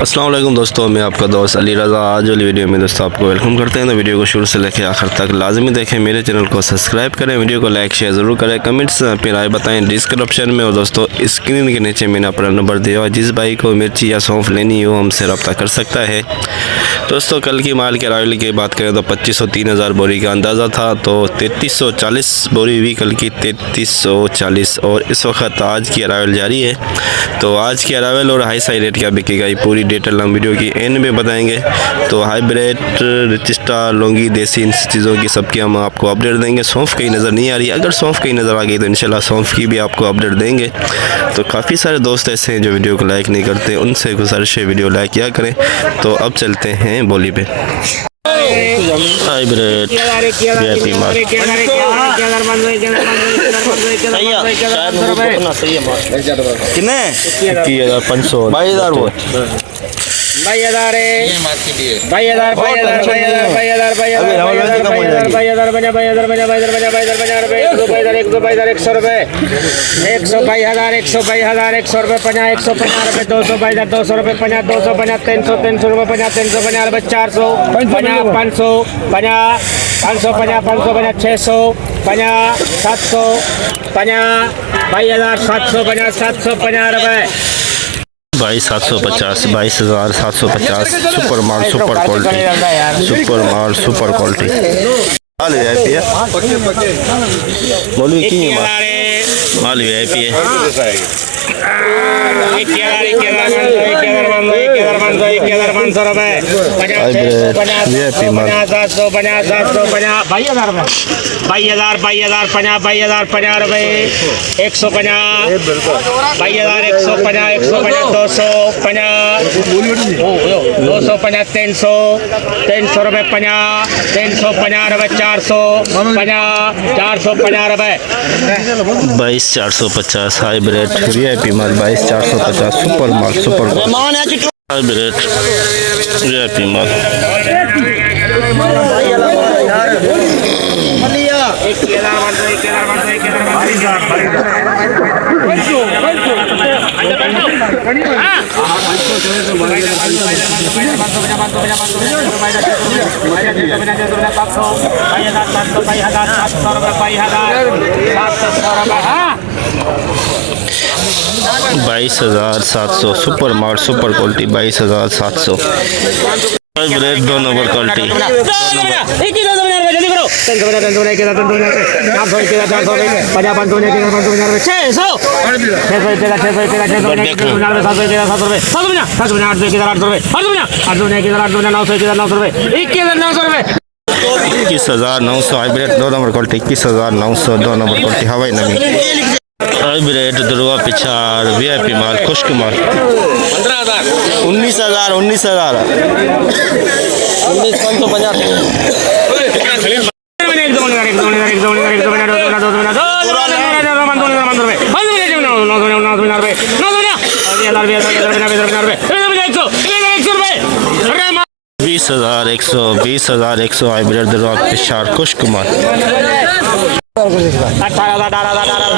अस्सलाम वालेकुम दोस्तों, मैं आपका दोस्त अली रज़ा। आज वाली वीडियो में दोस्तों आपको वेलकम करते हैं। तो वीडियो को शुरू से लेकर आखिर तक लाजमी देखें, मेरे चैनल को सब्सक्राइब करें, वीडियो को लाइक शेयर ज़रूर करें, कमेंट्स पे राय बताएं डिस्क्रिप्शन में। और दोस्तों स्क्रीन के नीचे मैंने अपना नंबर दिया हुआ, जिस भाई को मिर्ची या सौंफ लेनी हो हमसे रब्ता कर सकता है। दोस्तों कल की माल के अरावल की बात करें तो 2500 3000 बोरी का अंदाज़ा था, तो 3340 बोरी हुई कल की 3340। और इस वक्त आज की अरावल जारी है। तो आज की अरावल और हाई साई रेट क्या बिकेगा ये पूरी डिटेल हम वीडियो की एंड में बताएंगे। तो हाइब्रिड, रिचिस्टा, लौंगी, देसी, इन चीज़ों की सबकी हम आपको अपडेट देंगे। सौंफ कहीं नज़र नहीं आ रही, अगर सौंफ कहीं नज़र आ गई तो इंशाल्लाह सौंफ की भी आपको अपडेट देंगे। तो काफ़ी सारे दोस्त ऐसे हैं जो वीडियो को लाइक नहीं करते, उनसे गुजारिश है वीडियो लाइक किया करें। तो अब चलते हैं बोली पे। हाइब्रिड वीआईपी माल कितने 21,500 22,000 वो 22,000 22,750 22,750 सुपर माल सुपर क्वालिटी माल वीआईपी है। बोलिए की माल वीआईपी है। बाईस 450 हाइब्रिड वीआईपी माल 22,450 सुपर माल सुपर हाइब्रिड वीआईपी माल। $22,700 सुपर माल super quality 22,700 hybrid 2 number quality. $21,900 hybrid 2 number quality. 21,900 2 number quality हवाई नमी हाइब्रिड दुर्गा पिछाड़ वीआईपी माल खुश्क माल 19,000 20,100 हाइब्रिड दुर्गा पिछाड़ खुश्क माल।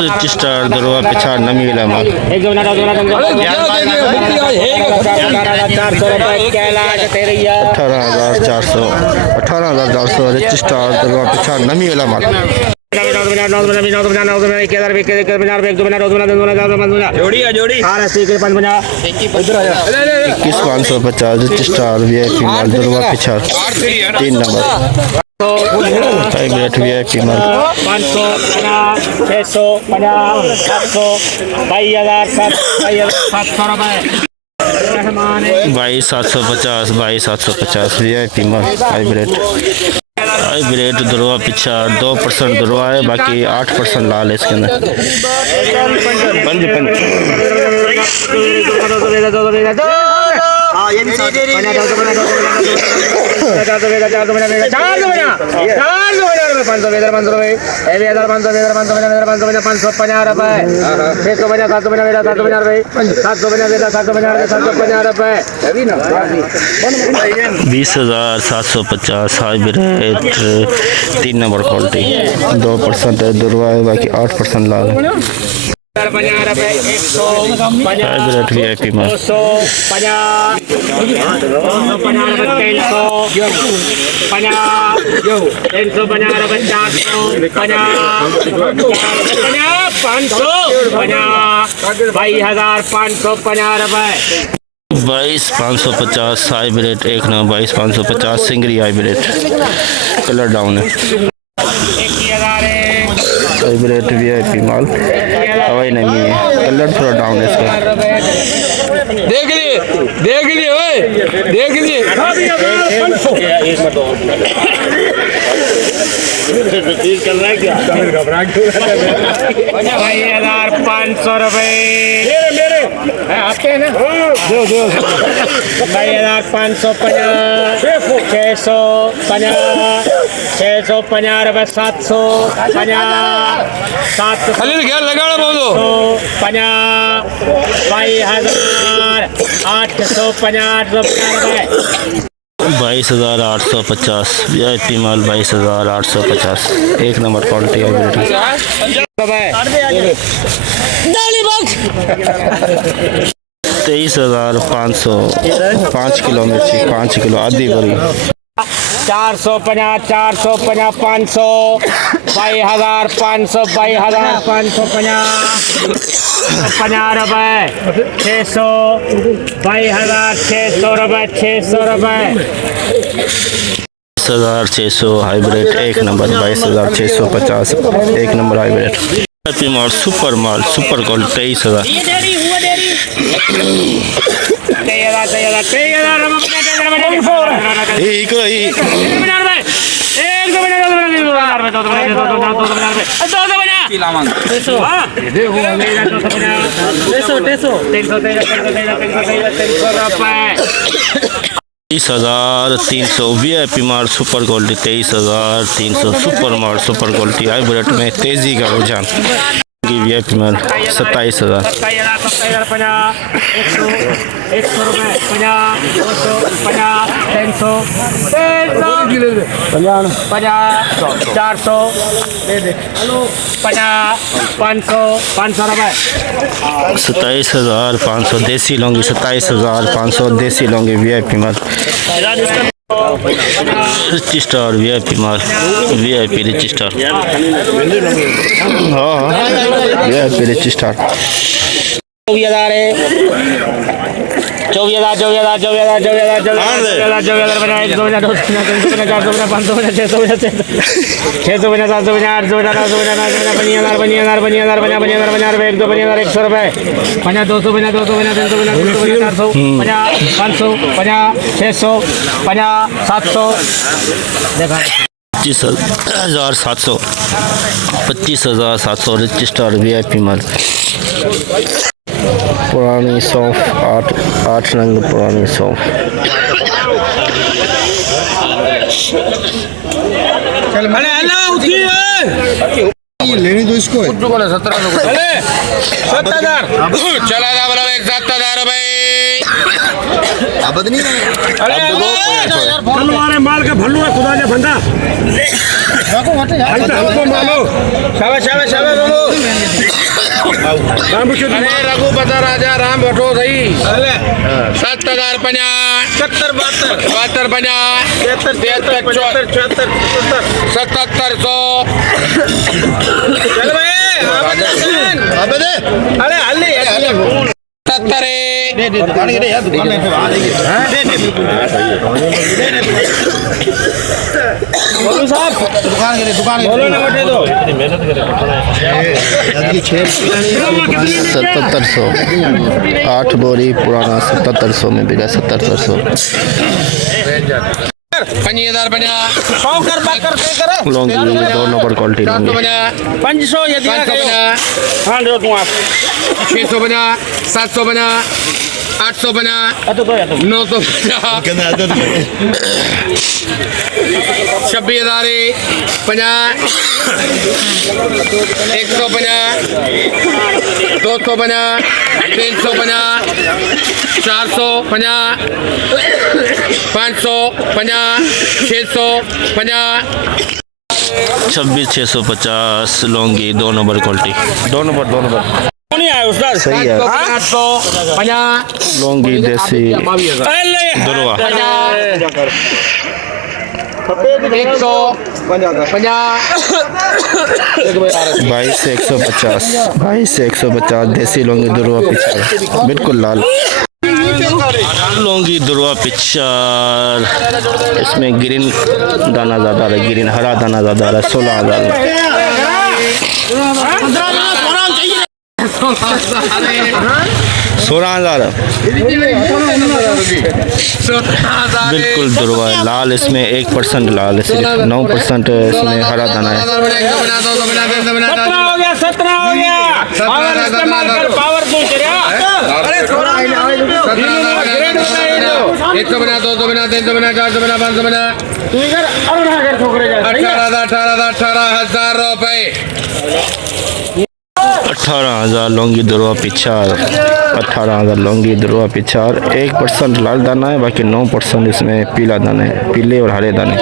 रजिस्टर दरवा पिछाड़ नमी वाला माल 18,400 रजिस्टर दरवा पिछाड़ नमी वाला माल। 21,550 रजिस्टर वीआईपी माल दरवा पिछाड़ 3 नंबर हाइब्रिड वीआईपी माल 500 600 700 22,750 वीआईपी माल हाइब्रिड दुर्वा पिछाड़ 2% दुर्वा है, बाकी 8% लाल है इसके अंदर। $20,750 हाइब्रिड 3 नंबर क्वालिटी 2% दुर्वा है, बाकी 8% लाल है। 50 रुपए 150 हाइब्रिड VIP माल 250 250 रुपए 350 रुपए 400 550 रुपए 22,550 हाइब्रिड एक ना 22,550 सिंगरी हाइब्रिड कलर डाउन है 21,000 है हाइब्रिड VIP माल हवाई नहीं है कलर थोड़ा डाउन है इसका देख लिए ओए देख लिए चल रहा है क्या 2,500 रुपए आपके है ना दो 2,550 650 रुपए 750 अली क्या लगाना बोलो 22,850 रुपए 22,850 VIP माल 22,850 एक नंबर क्वालिटी हाइब्रिड 23,500 5 किलो मिर्ची 5 किलो आधी बोरी 450 450 500 22,500 50 रुपए 600 22,600 रुपए 600 रुपए 22,600 हाइब्रिड एक नंबर 22,650 एक नंबर हाइब्रिड VIP माल सुपर क्वालिटी 23,000 23,300 VIP माल सुपर क्वालिटी 23,300 सुपर माल सुपर क्वालिटी हाइब्रिड में तेजी का रुझान VIP माल 27,000 100 रुपए 50 200 50 300 400 500 रुपए 27,500 देसी लौंगी 27,500 देसी लौंगी VIP माल रिच स्टार VIP माल VIP रिच स्टार हाँ VIP rich star 25,700 rich star VIP माल पुरानी सौंफ 8 नंग पुरानी सौंफ लेनी तो इसको 17,000 चला था बोला 7,000 रुपए अब नहीं हमारे माल का भल्लू है खुदा ने बंदा हमको मालो शाबाश शाबाश शाबाश अरे रघुपति राजा राम भटो सही 7,050 70 72 72 73 77 चल भाई अरे हल्ले 70 दुकान के यार दुकान में बोलो साहब दुकान बोलो ना बैठे दो मेहनत करे 7,700 8 बोरी पुराना 7,700 में बिका 7,700 लौंगी 2 नंबर क्वालिटी लौंगी 500 यदि 650 750 850 950 26,000 50 150 250 350 450 550 650 26,650 लौंगी 2 नंबर क्वालिटी 2 नंबर उस्ताद सही है 850 लौंगी देसी दुरवा 22 से 150 देसी लौंगी दुरवा पिचार बिल्कुल लाल लौंगी दुरवा पिचार इसमें ग्रीन दाना ज़्यादा है ग्रीन हरा दाना ज़्यादा है 16,000 16,000 बिल्कुल दुरवा है लाल इसमें 1% लाल है सिर्फ 9% इसमें हरा दाना है 17 हो गया पावर इस्तेमाल कर पावर तू तेरा एक सौ बना 200 बना 300 बना 400 बना 500 बना तू इधर और ना कर ठोकरे जा 18,000 रुपए 18,000 लौंगी दुरवा पिचार 18,000 लौंगी दुरवा पिचार 1% लाल दाना है बाकी 9% इसमें पीला दाना है पीले और हरे दाने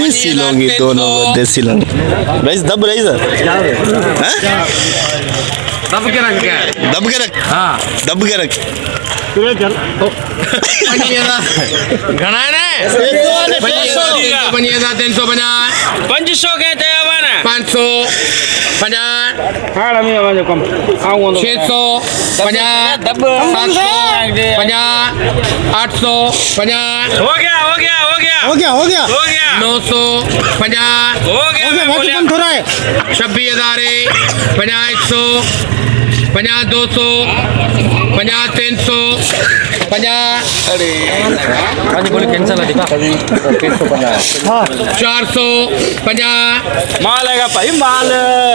देसी लौंगी 2 नंबर देसी लौंगी राइस दब रही सर दब के रख क्या दब के रख हाँ दब के रख घना है ना 350 बना 500 कहते हैं 500 50 हां हम ये कम आऊं 600 50 700 50 800 50 हो गया 900 50 हो गया बहुत कम थोड़ा है 26,000 50 100 50 200 50 300 50 400 50 माल आएगा भाई माल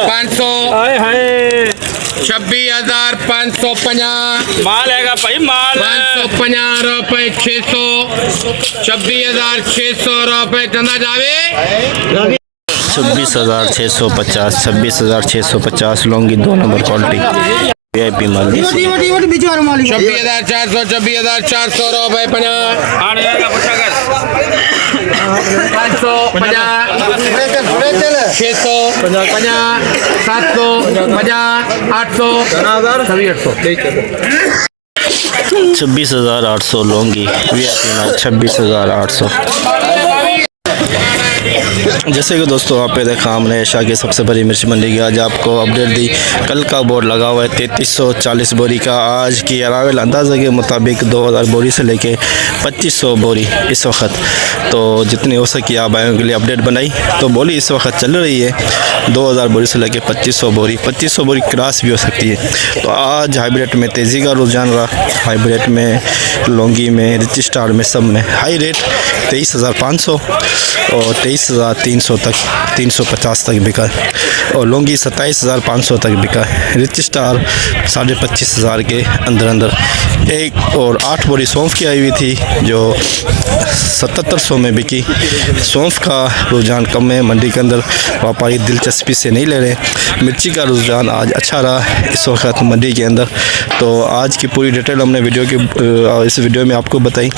500 हाय हाय 26,550 माल आएगा भाई माल 550 रुपए 600 26,600 रुपए चंदा जावे 26,650 लौंगी 2 नंबर क्वालिटी वीआईपी माल 26,400 रुपए 50 500 50 600 50 700 50 800 सभी 26,800 लौंगी वीआईपी माल 26,800 जैसे कि दोस्तों आप पे देखा हमने एशिया की सबसे बड़ी मिर्च मंडी की आज आपको अपडेट दी कल का बोर्ड लगा हुआ है 3340 बोरी का आज की अरावल अंदाज़े के मुताबिक 2000 बोरी से लेके 2500 बोरी इस वक्त तो जितनी हो सकी आप भाइयों के लिए अपडेट बनाई तो बोली इस वक्त चल रही है 2000 बोरी से लेके 2500 बोरी क्रॉस भी हो सकती है तो आज हाइब्रिड में तेज़ी का रुझान रहा हाइब्रिड में लौंगी में रिच स्टार में सब में हाई रेट 23,500 और 23,300 तक 350 तक बिका और लौंगी 27,500 तक बिका रिच स्टार 25,500 के अंदर एक और 8 बोरी सौंफ की आई हुई थी जो 7700 में बिकी सौंफ का रुझान कम है मंडी के अंदर व्यापारी दिलचस्पी से नहीं ले रहे मिर्ची का रुझान आज अच्छा रहा इस वक्त मंडी के अंदर तो आज की पूरी डिटेल हमने इस वीडियो में आपको बताई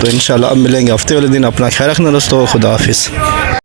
तो इंशाल्लाह अब मिलेंगे हफ्ते वाले दिन अपना ख्याल रखना दोस्तों खुदा हाफिज़।